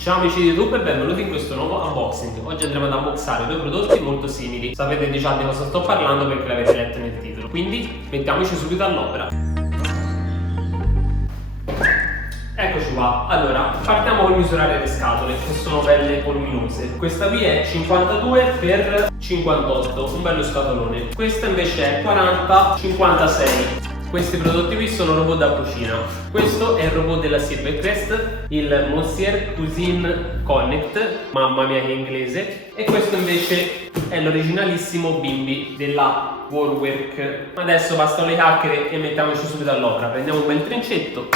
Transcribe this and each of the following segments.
Ciao amici di YouTube e benvenuti in questo nuovo unboxing. Oggi andremo ad unboxare due prodotti molto simili. Sapete già di cosa sto parlando perché l'avete letto nel titolo. Quindi mettiamoci subito all'opera. Eccoci qua. Allora, partiamo col misurare le scatole, che sono belle voluminose. Questa qui è 52x58, un bello scatolone. Questa invece è 40x56. Questi prodotti qui sono robot da cucina. Questo è il robot della Silvercrest, il Monsieur Cuisine Connect, mamma mia che inglese. E questo invece è l'originalissimo Bimby della Warwerk. Adesso bastano le chiacchiere e mettiamoci subito all'opera. Prendiamo un bel trincetto.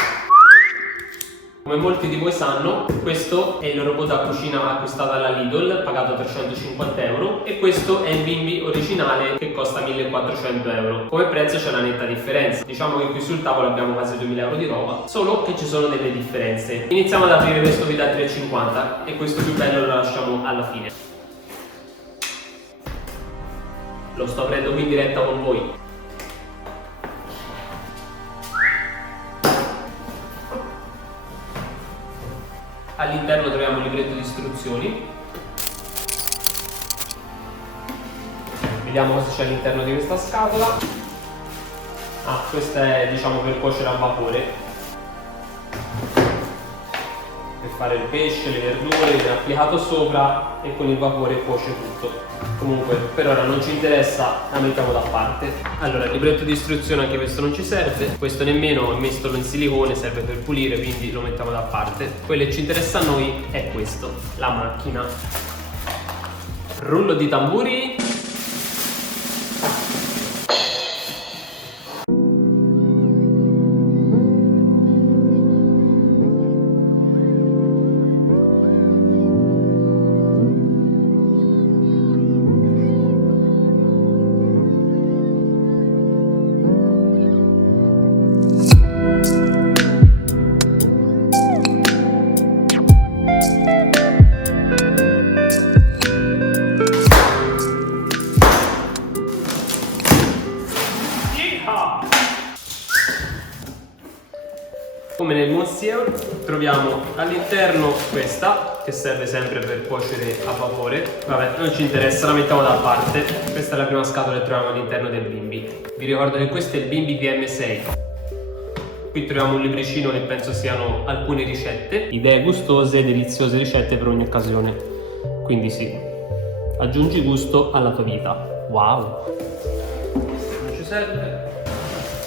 Come molti di voi sanno, questo è il robot da cucina acquistato alla Lidl, pagato 350 euro, e questo è il Bimby originale che costa 1400 euro. Come prezzo c'è una netta differenza. Diciamo che qui sul tavolo abbiamo quasi 2000 euro di roba, solo che ci sono delle differenze. Iniziamo ad aprire questo qui da 3,50 e questo più bello lo lasciamo alla fine. Lo sto aprendo qui in diretta con voi. All'interno troviamo il libretto di istruzioni. Vediamo cosa c'è all'interno di questa scatola. Questa è, diciamo, per cuocere a vapore, per fare il pesce, le verdure, viene applicato sopra e con il vapore cuoce tutto. Comunque per ora non ci interessa, la mettiamo da parte. Allora, il libretto di istruzione anche questo non ci serve, questo nemmeno, è mestolo in silicone, serve per pulire, quindi lo mettiamo da parte. Quello che ci interessa a noi è questo, la macchina. Rullo di tamburi. Come nel Monsieur troviamo all'interno questa che serve sempre per cuocere a vapore. Vabbè, non ci interessa, la mettiamo da parte. Questa è la prima scatola che troviamo all'interno del Bimby. Vi ricordo che questo è il Bimby PM6. Qui troviamo un libricino che penso siano alcune ricette, idee gustose, deliziose ricette per ogni occasione. Quindi sì, aggiungi gusto alla tua vita. Wow! Non ci serve.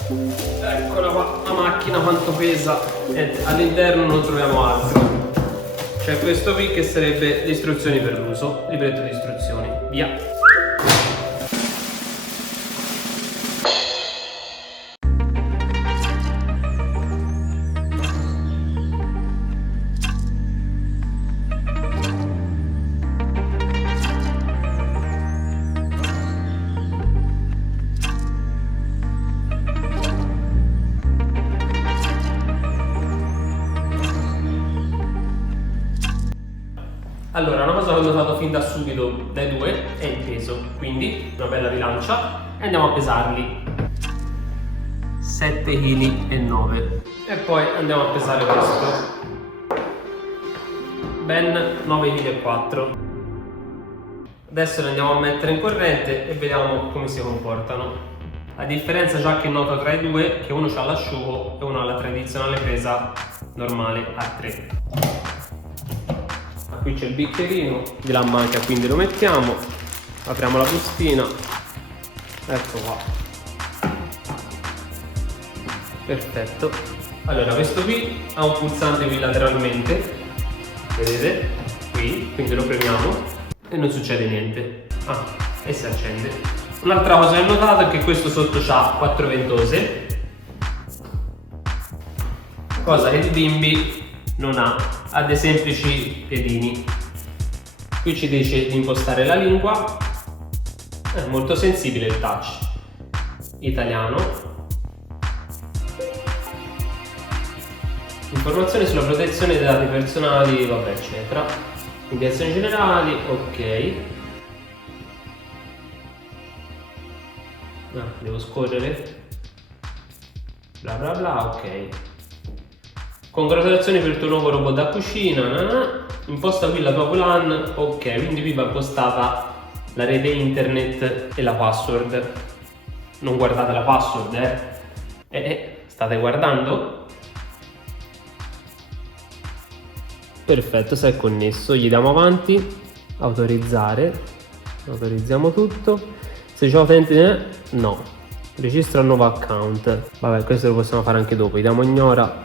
Eccola qua, la macchina quanto pesa. All'interno non troviamo altro. C'è questo qui che sarebbe le istruzioni per l'uso, libretto di istruzioni. Via. Allora, una cosa che ho notato fin da subito dai due è il peso, quindi una bella bilancia e andiamo a pesarli. 7,9 kg. E poi andiamo a pesare questo. Ben 9,4 kg. Adesso li andiamo a mettere in corrente e vediamo come si comportano. La differenza già che noto tra i due è che uno ha l'asciugo e uno ha la tradizionale presa normale a 3. Qui c'è il bicchierino della banca, quindi lo mettiamo, apriamo la bustina, ecco qua, perfetto. Allora, questo qui ha un pulsante qui lateralmente, vedete, qui, quindi lo premiamo e non succede niente, e si accende. Un'altra cosa che ho notato è che questo sotto c'ha 4 ventose, cosa che il Bimby non ha dei semplici piedini. Qui ci dice di impostare la lingua, è molto sensibile il touch, italiano, informazioni sulla protezione dei dati personali, vabbè eccetera, indicazioni generali, ok. Devo scorrere, bla bla bla, ok. Congratulazioni per il tuo nuovo robot da cucina. imposta qui la tua VLAN, ok, quindi qui va impostata la rete internet e la password. Non guardate la password, state guardando? Perfetto, se è connesso, gli diamo avanti, autorizzare, autorizziamo tutto. Se c'è utente, no, registra un nuovo account. Vabbè, questo lo possiamo fare anche dopo, gli diamo ignora.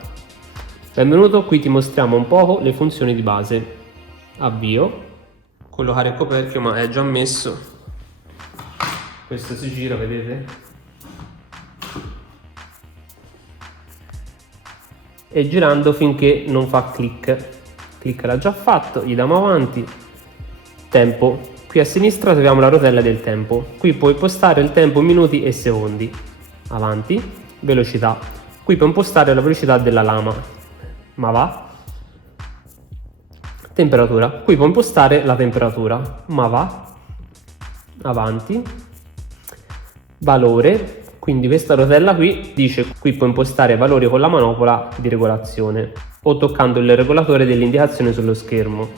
Benvenuto, qui ti mostriamo un poco le funzioni di base. Avvio, collocare il coperchio, ma è già messo. Questo si gira, vedete? E girando finché non fa click. Click l'ha già fatto, gli diamo avanti. Tempo, qui a sinistra troviamo la rotella del tempo. Qui puoi impostare il tempo minuti e secondi. Avanti, velocità. Qui puoi impostare la velocità della lama. Ma va. Temperatura, qui puoi impostare la temperatura, ma va. Avanti. Valore, quindi questa rotella qui dice qui puoi impostare valori con la manopola di regolazione o toccando il regolatore dell'indicazione sullo schermo.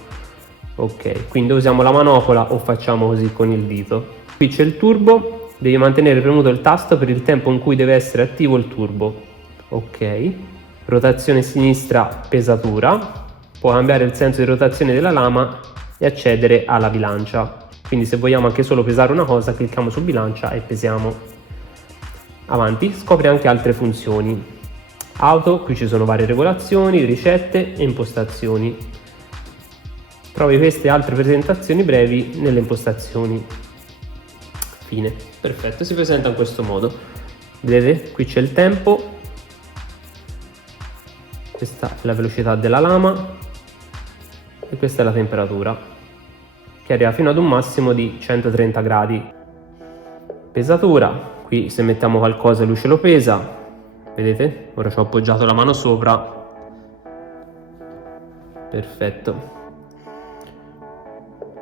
Ok, quindi usiamo la manopola o facciamo così con il dito. Qui c'è il turbo, devi mantenere premuto il tasto per il tempo in cui deve essere attivo il turbo. Ok, rotazione sinistra, pesatura. Può cambiare il senso di rotazione della lama e accedere alla bilancia. Quindi se vogliamo anche solo pesare una cosa, clicchiamo su bilancia e pesiamo. Avanti, scopri anche altre funzioni. Auto, qui ci sono varie regolazioni, ricette e impostazioni. Trovi queste altre presentazioni brevi nelle impostazioni. Fine. Perfetto, si presenta in questo modo. Vedete? Qui c'è il tempo. Questa è la velocità della lama. E questa è la temperatura, che arriva fino ad un massimo di 130 gradi. Pesatura, qui se mettiamo qualcosa lui ce lo pesa, vedete? Ora ci ho appoggiato la mano sopra. Perfetto.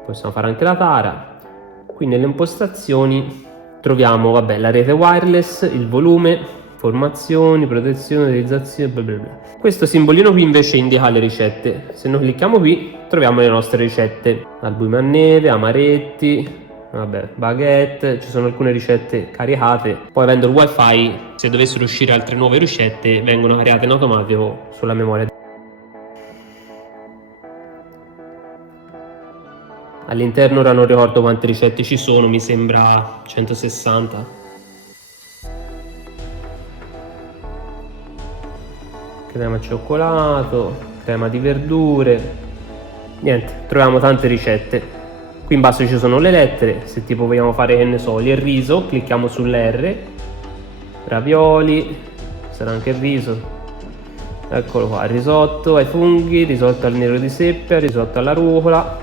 Possiamo fare anche la tara. Qui nelle impostazioni troviamo, vabbè, la rete wireless, il volume, informazioni, protezione, utilizzazione, bla bla bla. Questo simbolino qui invece indica le ricette. Se noi clicchiamo qui troviamo le nostre ricette: albumi a neve, amaretti, vabbè, baguette, ci sono alcune ricette caricate. Poi avendo il wifi, se dovessero uscire altre nuove ricette, vengono caricate in automatico sulla memoria. All'interno ora non ricordo quante ricette ci sono, mi sembra 160. Crema al cioccolato, crema di verdure, niente, troviamo tante ricette. Qui in basso ci sono le lettere, se tipo vogliamo fare, che ne so, il riso, clicchiamo sull'R, ravioli, sarà anche il riso, eccolo qua, risotto ai funghi, risotto al nero di seppia, risotto alla rucola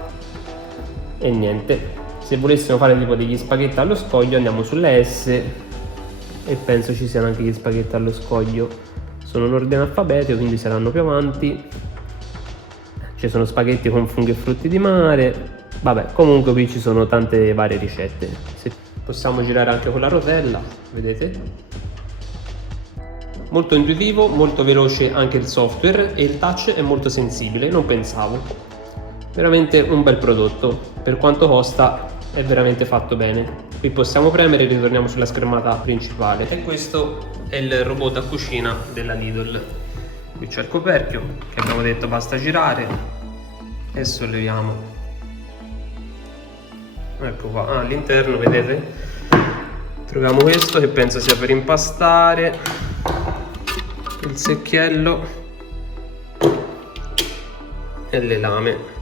e niente. Se volessimo fare tipo degli spaghetti allo scoglio andiamo sulle S e penso ci siano anche gli spaghetti allo scoglio. Sono in ordine alfabetico, quindi saranno più avanti. Ci sono spaghetti con funghi e frutti di mare. Vabbè, comunque qui ci sono tante varie ricette. Possiamo girare anche con la rotella, vedete? Molto intuitivo, molto veloce anche il software e il touch è molto sensibile, non pensavo. Veramente un bel prodotto. Per quanto costa è veramente fatto bene. Qui possiamo premere e ritorniamo sulla schermata principale. E questo è il robot da cucina della Lidl. Qui c'è il coperchio che abbiamo detto basta girare e solleviamo. Ecco qua, all'interno vedete troviamo questo che penso sia per impastare, il secchiello e le lame.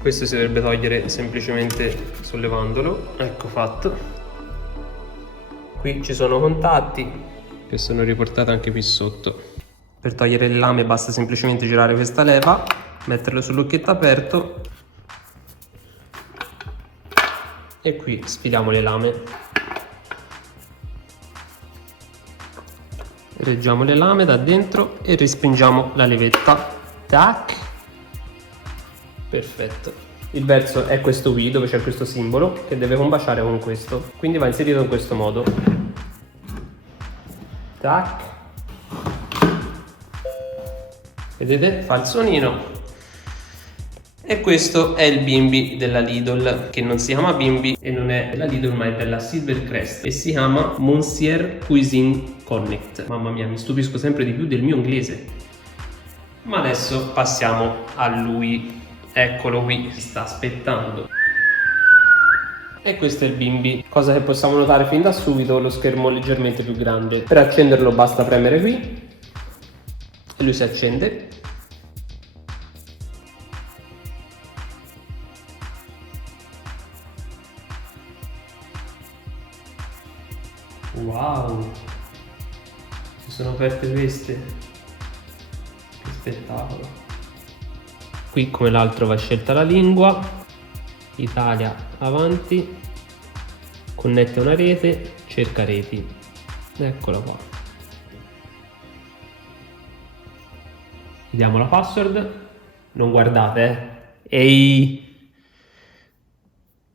Questo si dovrebbe togliere semplicemente sollevandolo. Ecco fatto. Qui ci sono contatti che sono riportati anche qui sotto. Per togliere le lame basta semplicemente girare questa leva, metterlo sul lucchetto aperto e qui sfiliamo le lame. Reggiamo le lame da dentro e respingiamo la levetta. Tac. Perfetto. Il verso è questo qui dove c'è questo simbolo che deve combaciare con questo, quindi va inserito in questo modo. Tac. Vedete? Fa il suonino E questo è il bimbi della Lidl, che non si chiama bimbi e non è della Lidl ma è della Silvercrest e si chiama Monsieur Cuisine Connect. Mamma mia, mi stupisco sempre di più del mio inglese. Ma adesso passiamo a lui. Eccolo qui, si sta aspettando. E questo è il bimbi. Cosa che possiamo notare fin da subito, lo schermo leggermente più grande. Per accenderlo basta premere qui e lui si accende. Wow, si sono aperte queste, che spettacolo. Qui come l'altro va scelta la lingua, Italia avanti, connette una rete, cerca reti, eccola qua. Gli diamo la password, non guardate ehi!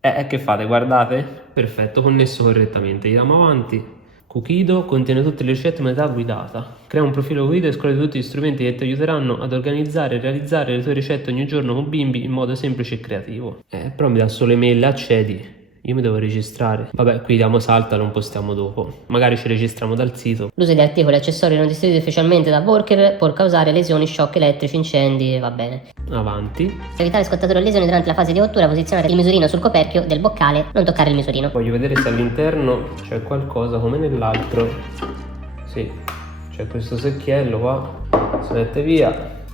Che fate? Guardate? Perfetto, connesso correttamente. Andiamo avanti. Cookito contiene tutte le ricette in modalità guidata. Crea un profilo guida e scopri tutti gli strumenti che ti aiuteranno ad organizzare e realizzare le tue ricette ogni giorno con bimbi in modo semplice e creativo. Però mi dà solo email, accedi. Io mi devo registrare. Vabbè, qui diamo salta, lo postiamo dopo. Magari ci registriamo dal sito. L'uso di articoli e accessori non distribuiti ufficialmente da Worker può causare lesioni, shock elettrici, incendi, va bene. Avanti. Per evitare scottature o lesioni durante la fase di cottura, posizionare il misurino sul coperchio del boccale, non toccare il misurino. Voglio vedere se all'interno c'è qualcosa come nell'altro. Sì, c'è questo secchiello qua, si mette via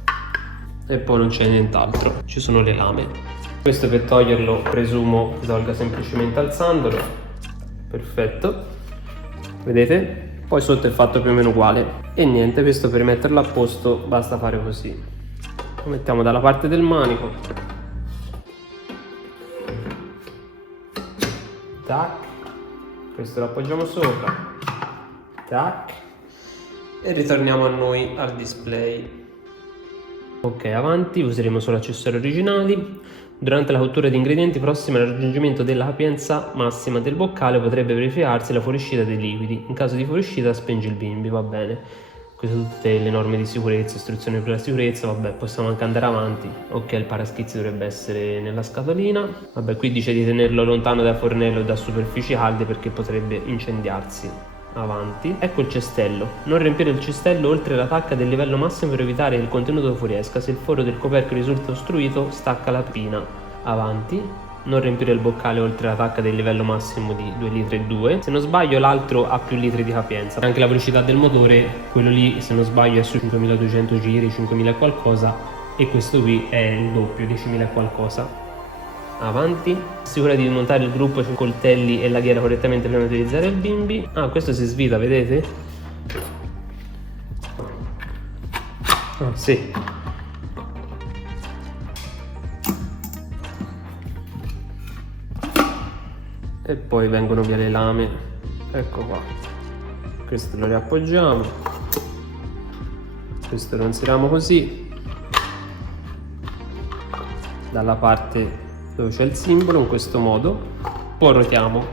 e poi non c'è nient'altro. Ci sono le lame. Questo per toglierlo presumo si tolga semplicemente alzandolo. Perfetto, vedete? Poi sotto è fatto più o meno uguale. E niente, questo per metterlo a posto basta fare così. Lo mettiamo dalla parte del manico. Tac. Questo lo appoggiamo sopra. Tac. E ritorniamo a noi al display. Ok, avanti, useremo solo accessori originali. Durante la cottura di ingredienti prossimi al raggiungimento della capienza massima del boccale potrebbe verificarsi la fuoriuscita dei liquidi. In caso di fuoriuscita spingi il bimbi, va bene. Queste sono tutte le norme di sicurezza, istruzioni per la sicurezza, vabbè, possiamo anche andare avanti. Ok, il paraschizzi dovrebbe essere nella scatolina. Vabbè, qui dice di tenerlo lontano dal fornello e da superfici calde perché potrebbe incendiarsi. Avanti. Ecco il cestello. Non riempire il cestello oltre la tacca del livello massimo per evitare che il contenuto fuoriesca. Se il foro del coperchio risulta ostruito, stacca la pina. Avanti. Non riempire il boccale oltre la tacca del livello massimo di 2,2 litri. Se non sbaglio l'altro ha più litri di capienza. Anche la velocità del motore, quello lì se non sbaglio è su 5200 giri, 5000 e qualcosa, e questo qui è il doppio, 10.000 e qualcosa. Avanti. Assicura di montare il gruppo con coltelli e laghiera correttamente prima di utilizzare il bimbi. Ah, questo si svita, vedete? Ah, sì. E poi vengono via le lame. Ecco qua. Questo lo riappoggiamo. Questo lo inseriamo così. Dalla parte dove c'è il simbolo, in questo modo. Poi rotiamo.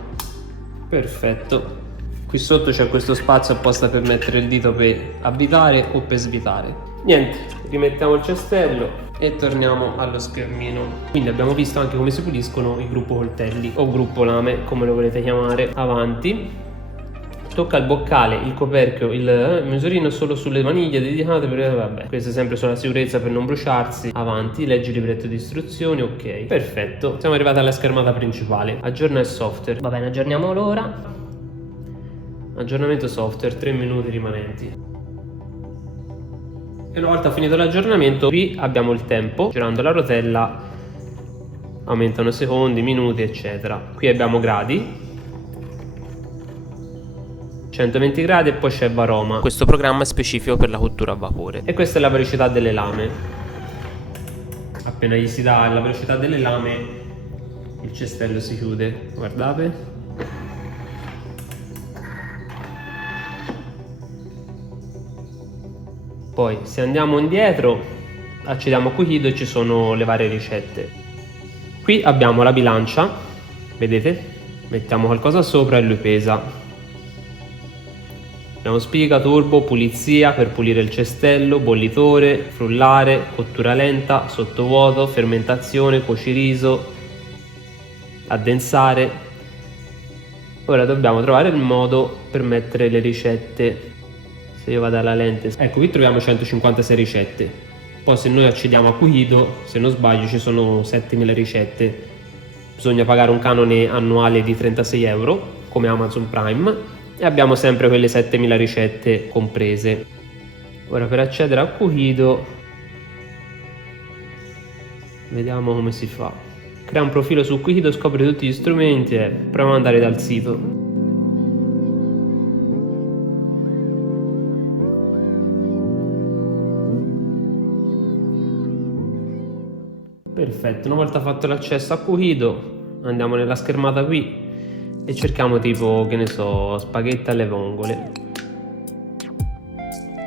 Perfetto. Qui sotto c'è questo spazio apposta per mettere il dito per avvitare o per svitare. Niente, rimettiamo il cestello e torniamo allo schermino. Quindi abbiamo visto anche come si puliscono i gruppo coltelli o gruppo lame, come lo volete chiamare. Avanti. Tocca il boccale, il coperchio, il misurino solo sulle maniglie dedicate per... vabbè, questo è sempre sulla sicurezza per non bruciarsi. Avanti, leggi il libretto di istruzioni, ok. Perfetto, siamo arrivati alla schermata principale. Aggiorna il software. Va bene, aggiorniamo l'ora. Aggiornamento software, 3 minuti rimanenti. E una volta finito l'aggiornamento, qui abbiamo il tempo. Girando la rotella aumentano secondi, minuti, eccetera. Qui abbiamo gradi, 120 gradi, e poi c'è Varoma. Questo programma è specifico per la cottura a vapore. E questa è la velocità delle lame. Appena gli si dà la velocità delle lame, il cestello si chiude. Guardate. Poi se andiamo indietro, accediamo a Cookito e ci sono le varie ricette. Qui abbiamo la bilancia, vedete? Mettiamo qualcosa sopra e lui pesa. Abbiamo spiga, turbo, pulizia per pulire il cestello, bollitore, frullare, cottura lenta, sottovuoto, fermentazione, cuociriso, addensare. Ora dobbiamo trovare il modo per mettere le ricette. Se io vado alla lente, ecco, qui troviamo 156 ricette. Poi se noi accediamo a Qihito, se non sbaglio ci sono 7000 ricette. Bisogna pagare un canone annuale di 36 euro come Amazon Prime e abbiamo sempre quelle 7000 ricette comprese. Ora per accedere a Qihito vediamo come si fa. Crea un profilo su Qihito, scopri tutti gli strumenti e proviamo ad andare dal sito. Perfetto, una volta fatto l'accesso a Qihito andiamo nella schermata qui e cerchiamo tipo, che ne so, spaghetti alle vongole.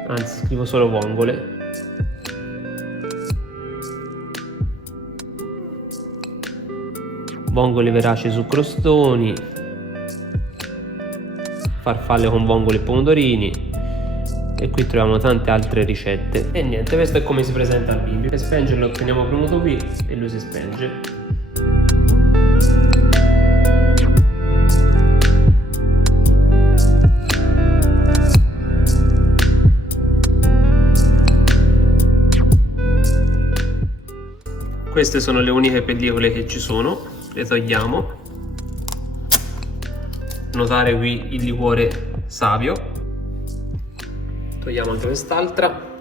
Anzi, scrivo solo vongole. Vongole veraci su crostoni, farfalle con vongole e pomodorini, e qui troviamo tante altre ricette. E niente, questo è come si presenta al bimbi. Per spengerlo teniamo premuto qui e lui si spenge. Queste sono le uniche pellicole che ci sono, le togliamo. Notare qui il liquore Savio. Togliamo anche quest'altra.